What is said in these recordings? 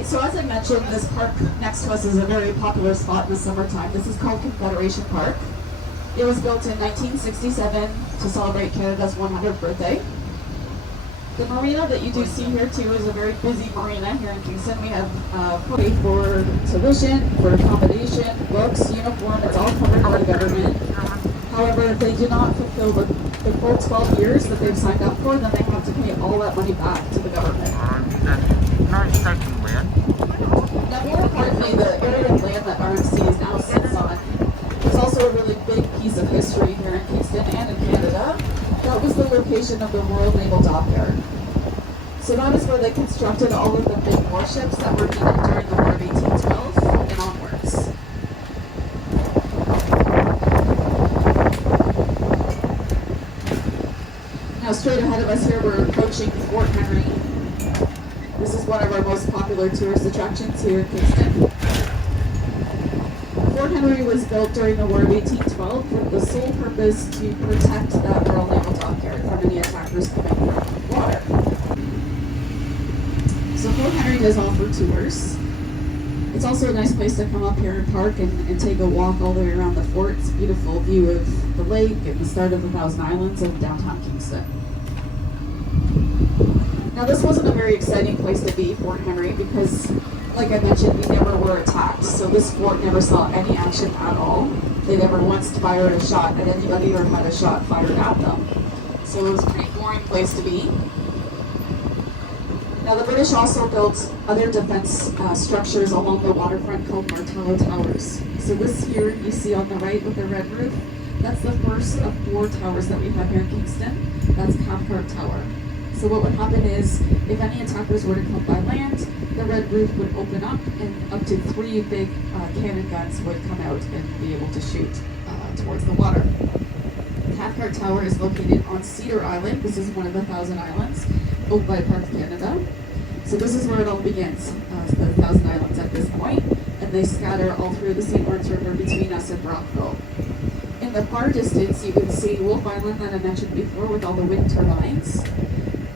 Right, so as I mentioned, this park next to us is a very popular spot in the summertime. This is called Confederation Park. It was built in 1967 to celebrate Canada's 100th birthday. The marina that you do see here too is a very busy marina here in Kingston. We have pay for tuition, for accommodation, books, uniform, it's all covered by the government. However, if they do not fulfill the full 12 years that they've signed up for, then they have to pay all that money back to the government. Now more importantly, the area of land that RMC is now sits on is also a really big piece of history here in Kingston and in Canada. That was the location of the Royal Naval Dockyard. So that is where they constructed all of the big warships that were needed during the War of 1812 and onwards. Now straight ahead of us here, we're approaching Fort Henry. This is one of our most popular tourist attractions here in Kingston. Fort Henry was built during the War of 1812 with the sole purpose to protect that Royal Naval Dockyard from any attackers coming from the water. So Fort Henry does offer tours. It's also a nice place to come up here and park and take a walk all the way around the fort. It's a beautiful view of the lake and the start of the Thousand Islands of downtown Kingston. Now this wasn't a very exciting place to be, Fort Henry, because like I mentioned, we never were attacked. So this fort never saw any action at all. They never once fired a shot at anybody or had a shot fired at them. So it was a pretty boring place to be. Now the British also built other defense structures along the waterfront called Martello Towers. So this here you see on the right with the red roof, that's the first of 4 towers that we have here in Kingston. That's Cathedral Tower. So what would happen is, if any attackers were to come by land, the red roof would open up and up to 3 big cannon guns would come out and be able to shoot towards the water. Cathedral Tower is located on Cedar Island. This is one of the Thousand Islands, owned by Parks Canada. So this is where it all begins, the Thousand Islands at this point, and they scatter all through the St. Lawrence River between us and Brockville. In the far distance, you can see Wolf Island that I mentioned before with all the wind turbines.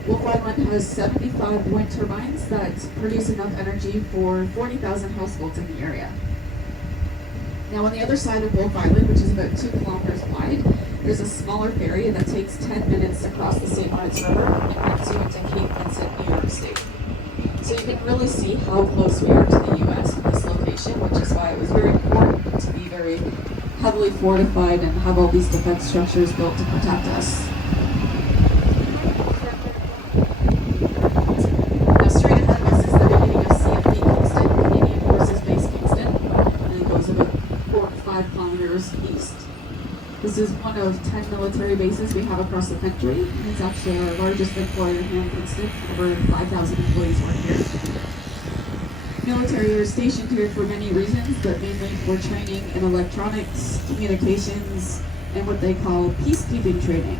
Wolf Island has 75 wind turbines that produce enough energy for 40,000 households in the area. Now on the other side of Wolf Island, which is about 2 kilometers wide, there's a smaller ferry that takes 10 minutes to cross the St. Lawrence River and gets you into Cape Vincent, New York State. So you can really see how close we are to the U.S. in this location, which is why it was very important to be very heavily fortified and have all these defense structures built to protect us. Now straight ahead of us is the beginning of CFP Kingston, Canadian Forces Base Kingston, and it goes about 4 to 5 kilometers east. This is one of 10 military bases we have across the country, and it's actually our largest employer here in Kingston. Over 5,000 employees work here. Military are stationed here for many reasons, but mainly for training in electronics, communications, and what they call peacekeeping training.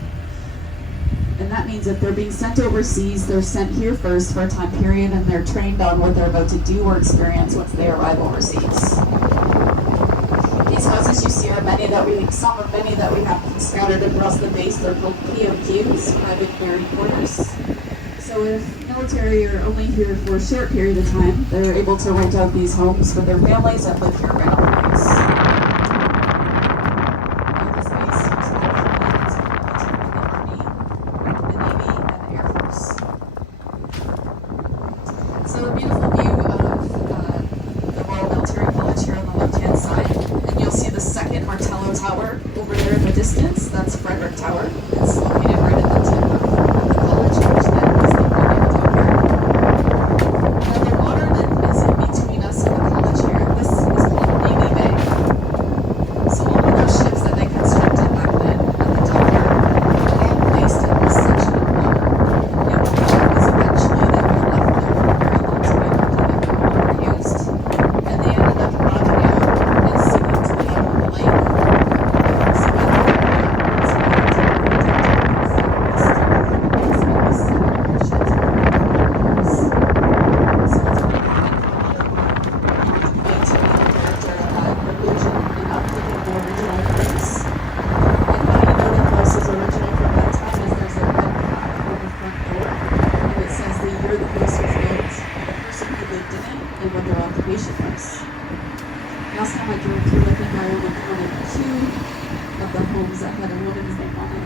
And that means if they're being sent overseas, they're sent here first for a time period, and they're trained on what they're about to do or experience once they arrive overseas. These houses you see are many that we have scattered across the base. They're called POQs, private married quarters. So if military are only here for a short period of time, they're able to rent out these homes for their families and live here rent-free. This base is the Navy, and the Air Force. So a beautiful view of the Royal Military College here on the left-hand side. And you'll see the second Martello Tower over there in the distance. That's Frederick Tower. It's located right at the tip of the college, which then is the Royal Naval Dockyard. Now the water that is in between us and the college here, this is called Navy last time I drove through, I think I only counted 2 of the homes that had a woman's name on it.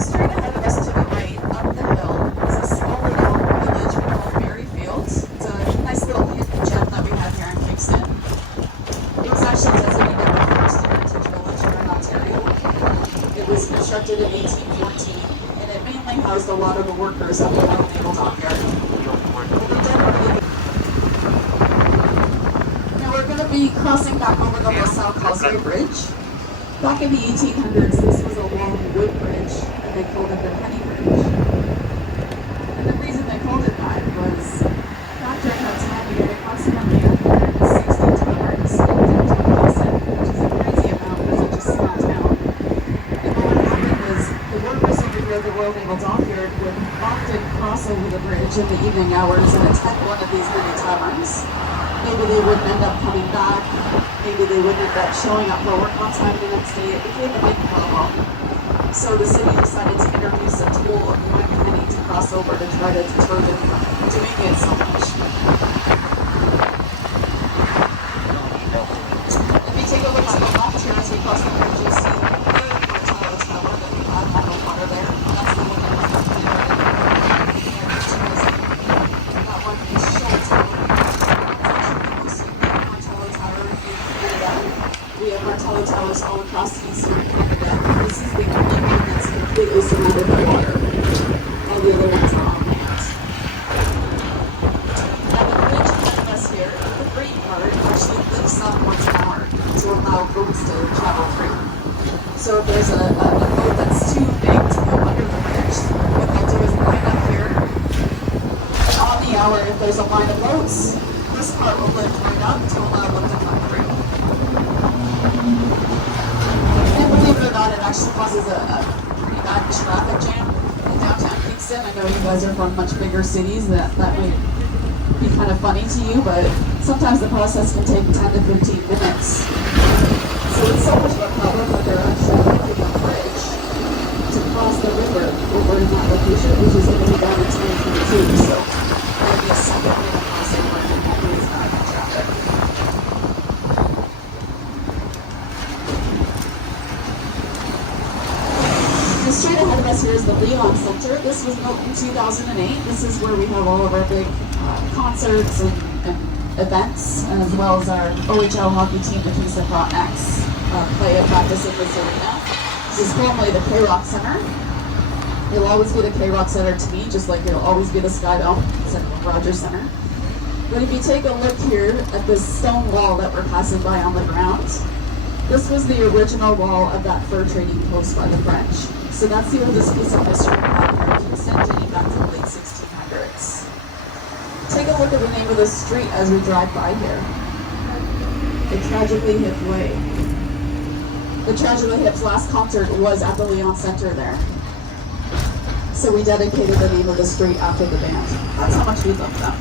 Straight ahead of us to the right, up the hill, is a small little village we call Berry Fields. It's a nice little hidden gem that we have here in Kingston. It was actually designated the first heritage village here in Ontario. It was constructed in 1814, and it mainly housed a lot of the workers of the Royal Naval Dockyard. Now we're going to be crossing back over the LaSalle Causeway Bridge. Back in the 1800s, this was a long wood bridge, and they called it the Penny Bridge. And the reason they called it that was back during that time, we had approximately 160 towers in downtown Kingston, which is a crazy amount for such a small town. And what would happen was the workers over here at the Royal Naval Dockyard would often cross over the bridge in the evening hours and attend one of these many taverns. Maybe they wouldn't end up coming back. Maybe they wouldn't end up showing up for work on time the next day. It became a big problem. So the city decided to introduce a toll of 1 penny to cross over to try to deter them from doing it so much. If you take a look to the left here as we cross the bridge, you'll see the Martello Tower that we have on the water there. That's the one that was that one is short. We have Martello Towers all across Eastern Canada. This is the only one that's completely surrounded by water. All the other ones are on land. Now the bridge ahead of us here, the green part, actually lifts up once an hour to allow boats to travel through. So if there's a boat that's too big to go under the bridge, what they'll do is line up here. On the hour, if there's a line of boats, this part will lift right up to allow them to come through. And believe it or not, it actually causes a pretty bad traffic jam in downtown Kingston. I know you guys are from much bigger cities, that might be kind of funny to you, but sometimes the process can take 10 to 15 minutes. So it's so much of a problem that they're actually building a bridge to cross the river over in that location, which is going to be done in 2022. So that'll be a second way to cross over and that means not in traffic. Straight ahead of us here is the Leon Center. This was built in 2008. This is where we have all of our big concerts and events, as well as our OHL hockey team, the Kingston Frontenacs, play and practice in this arena. This is formerly the K-Rock Center. It'll always be the K-Rock Center to me, just like it'll always be the Sky Dome, Rogers Center. But if you take a look here at this stone wall that we're passing by on the ground, this was the original wall of that fur trading post by the French. So that's the oldest piece of history we have here in Kingston, dating back to the late 1600s. Take a look at the name of the street as we drive by here. The Tragically Hip Way. The Tragically Hip's last concert was at the Leon Center there. So we dedicated the name of the street after the band. That's how much we love them.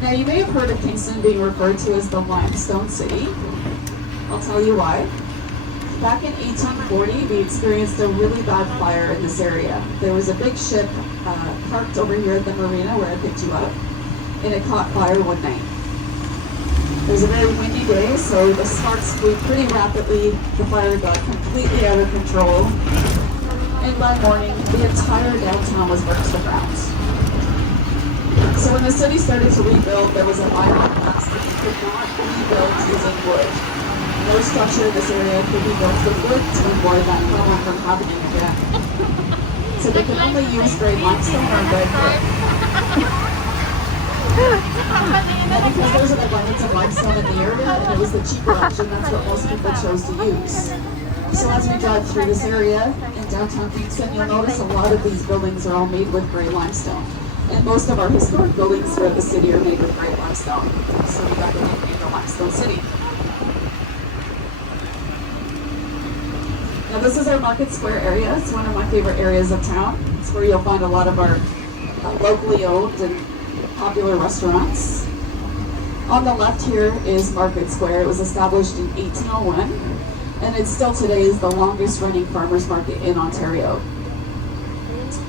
Now you may have heard of Kingston being referred to as the Limestone City. I'll tell you why. Back in 1840, we experienced a really bad fire in this area. There was a big ship parked over here at the marina where I picked you up, and it caught fire one night. It was a very windy day, so the sparks flew pretty rapidly. The fire got completely out of control, and by morning, the entire downtown was burnt to the ground. So when the city started to rebuild, there was a violent tax that you could not rebuild using wood. No structure in this area could be built with wood to avoid that problem from happening again. So they could only use gray limestone or red brick. And because there's an abundance of limestone in the area, and it was the cheaper option, that's what most people chose to use. So as we drive through this area in downtown Kingston, you'll notice a lot of these buildings are all made with gray limestone. And most of our historic buildings throughout the city are made with gray limestone. So we got the nickname the Limestone City. Now this is our Market Square area. It's one of my favorite areas of town. It's where you'll find a lot of our locally owned and popular restaurants. On the left here is Market Square. It was established in 1801, and it still today is the longest running farmers market in Ontario.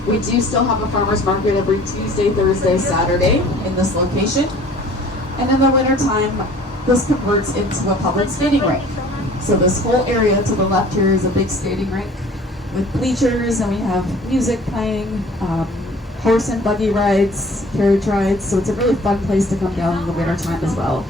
We do still have a farmers market every Tuesday, Thursday, Saturday in this location. And in the wintertime, this converts into a public skating rink. So this whole area to the left here is a big skating rink with bleachers, and we have music playing, horse and buggy rides, carriage rides. So it's a really fun place to come down in the wintertime as well.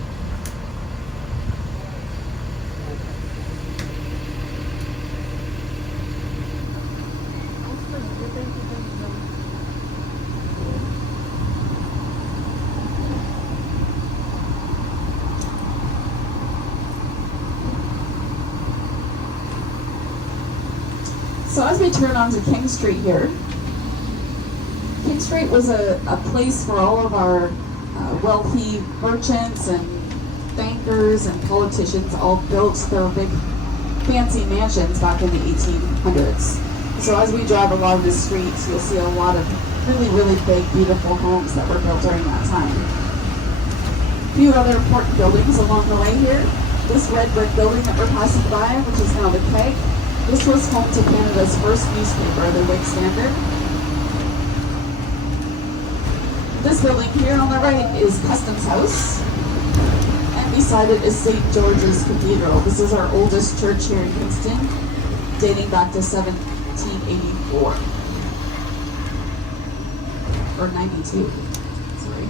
So as we turn onto King Street here, King Street was a place for all of our wealthy merchants and bankers and politicians all built their big fancy mansions back in the 1800s. So as we drive along the streets, you'll see a lot of really big, beautiful homes that were built during that time. A few other important buildings along the way here. This red brick building that we're passing by, which is now the Keg, this was home to Canada's first newspaper, the Whig Standard. This building here on the right is Customs House, and beside it is St. George's Cathedral. This is our oldest church here in Kingston, dating back to 1784. Or 92, sorry.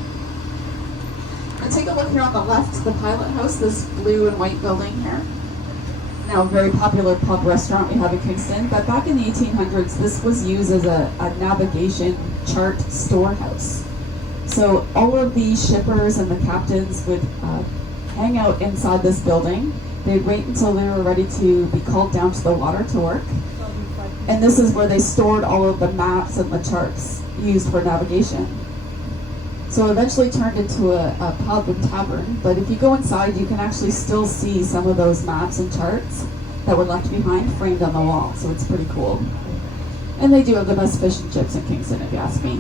And take a look here on the left, the Pilot House, this blue and white building here. Now a very popular pub restaurant we have in Kingston, but back in the 1800s, this was used as a navigation chart storehouse. So all of the shippers and the captains would hang out inside this building. They'd wait until they were ready to be called down to the water to work. And this is where they stored all of the maps and the charts used for navigation. So eventually turned into a pub and tavern, but if you go inside, you can actually still see some of those maps and charts that were left behind framed on the wall, so it's pretty cool. And they do have the best fish and chips in Kingston, if you ask me.